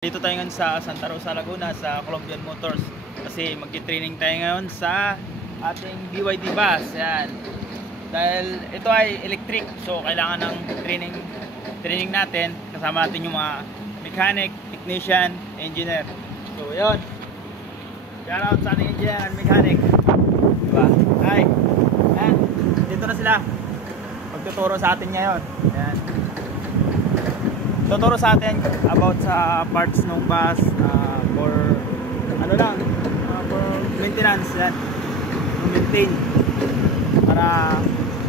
Dito tayo ngayon sa Santa Rosa, Laguna sa Colombian Motors kasi magti-training tayo ngayon sa ating BYD bus. Yan. Dahil ito ay electric, so kailangan ng training natin. Kasama natin yung mga mechanic, technician, engineer. So yun. Shout out sa ating engineer and mechanic. Diba? Hi. Yan. Dito na sila. Magtuturo sa atin ngayon. Yan. Tuturo sa atin about sa parts ng bus for ano lang, for maintenance yan, maintain para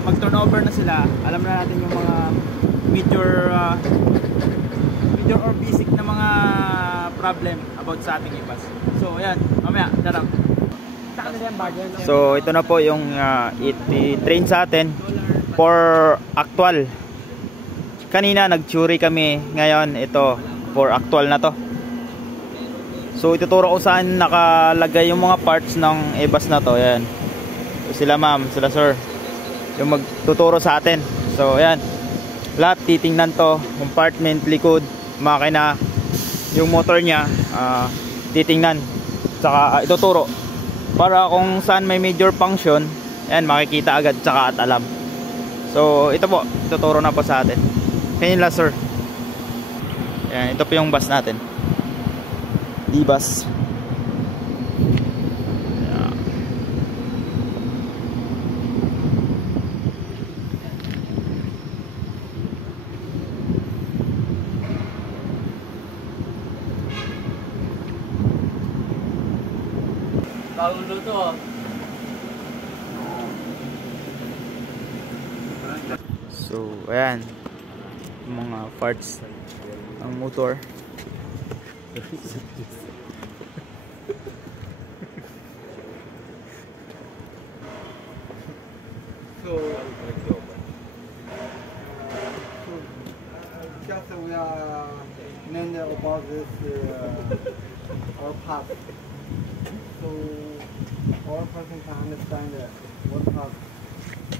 mag turnover na sila. Alam na natin yung mga major or basic na mga problem about sa ating bus. So ayan, mamaya darang. So ito na po yung i-train sa atin for actual. Kanina nag-theory kami, ngayon ito for actual na to. So ituturo ko saan nakalagay yung mga parts ng e-bus na to. Ayan. So, sila ma'am, sila sir, yung magtuturo sa atin. So ayan, lahat titingnan to, compartment, likod, makina, yung motor nya, titingnan, saka ituturo para kung saan may major function, ayan, makikita agad saka at alam. So ito po, ituturo na po sa atin. Kanila sir. Ayan, ito po yung bus natin. D-bus. Ayan. Kaulo to. So ayan, mga parts ng motor. Just we are learning about this our path, so all person can understand what path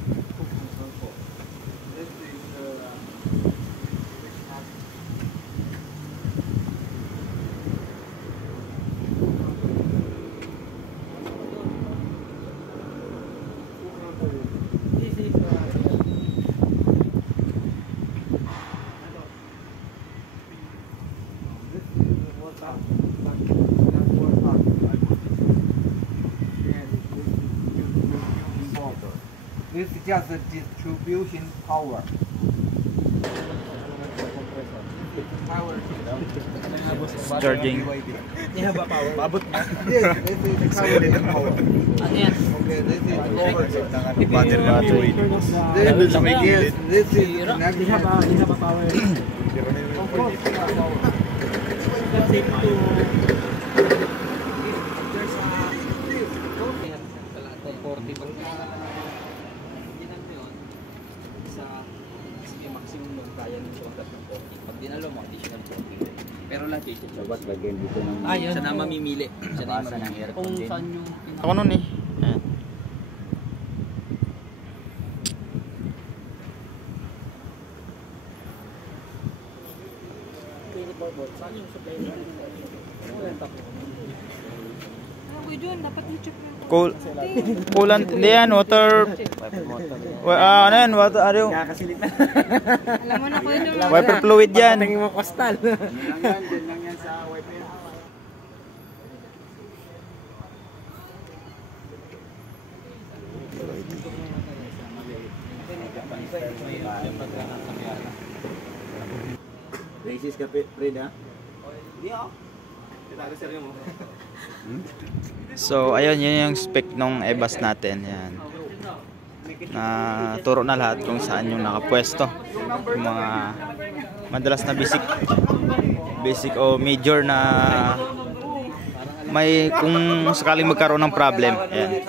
to control. This is which path. This is This is just a distribution power. Charging. Ihaba power. Babot na. Yes, this is power. Ano yan? Okay, this is power. Battery. This is connected. Ihaba power. Of course, power. Safe to... Pag dinalo mo, additional 40. Pero lahat dito. Dapat lagyan dito ng Siya na mamimili. Siya na basa ng aircon Kung din. saan yung... Ako nun eh. Ayan. Saan yung supply na? Dapat i-check mo yung Coolant, hindi yan, water. Ano yan, water, ano? Kakasilip na. alam mo na ko yun yung Wiper fluid yan. Tingin mo kostal. Din lang yan sa wiper. Racist ka, Fred, ha? So ayun, yun yung spec ng e-bus natin. Yan. Na turo na lahat kung saan yung nakapwesto. Yung mga madalas na basic o major na may kung sakaling magkaroon ng problem. Yan.